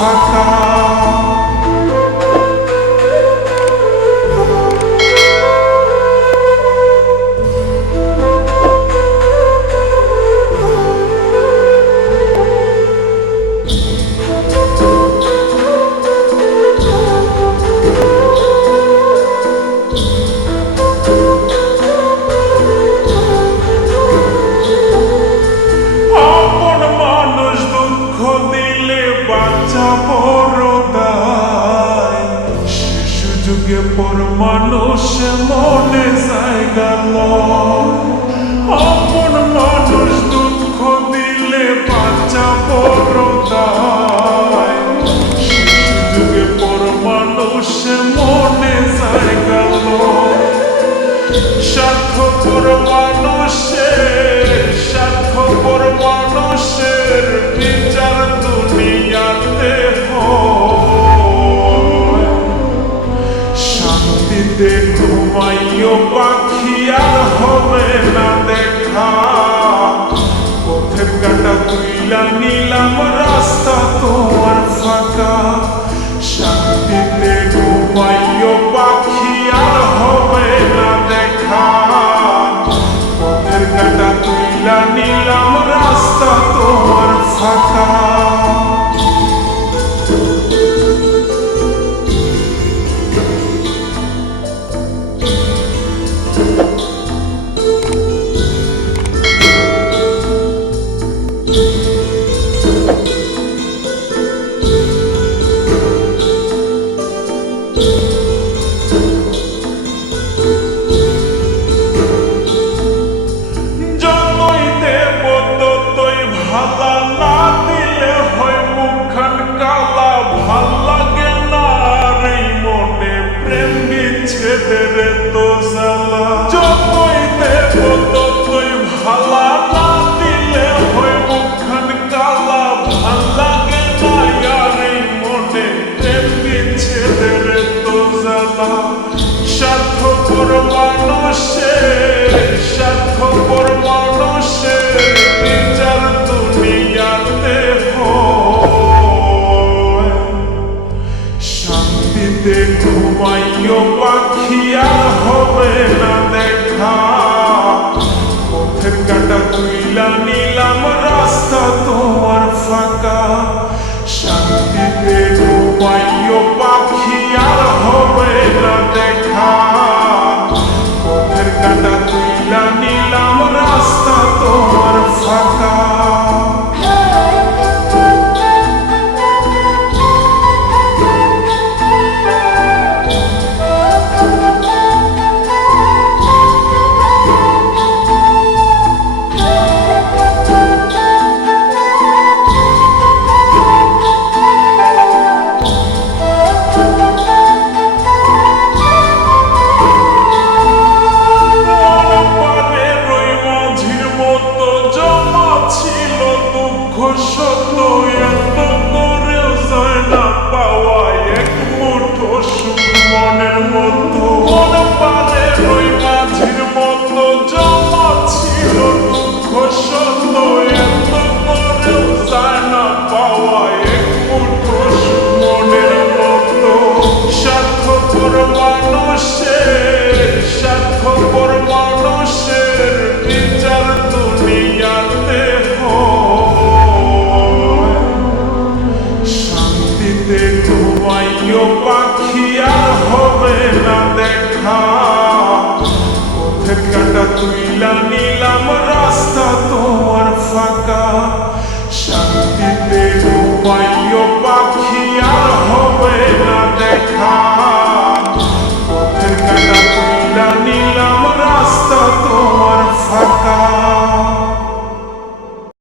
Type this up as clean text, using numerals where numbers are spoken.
ফাঁকা। যুগে পর মানুষ মনে জায়গা লয়, আপন মানুষ দুঃখ দিলে বাঁচা বড় দায়। যুগে পর মানুষ মনে জায়গা লয়, স্বার্থপর মানুষের বিচার দুনিয়াতে হয়। শান্তিতে ঘুমাইও পাখি আর হবে না দেখা, পথের কাঁটা তুইলা নিলাম রাস্তা তোমার ফাঁকা। শান্তিতে ঘুমাইও পাখি আর হবে না দেখা, পথের কাঁটা তুইলা নিলাম রাস্তা তোমার ফাঁকা। স্বার্থপর মানুষের বিচার দুনিয়াতে হয়। শান্তিতে ঘুমাইও পাখি আর হবে না দেখা, পথের কাঁটা তুইলা নিলাম রাস্তা তোমার ফাঁকা। শান্তিতে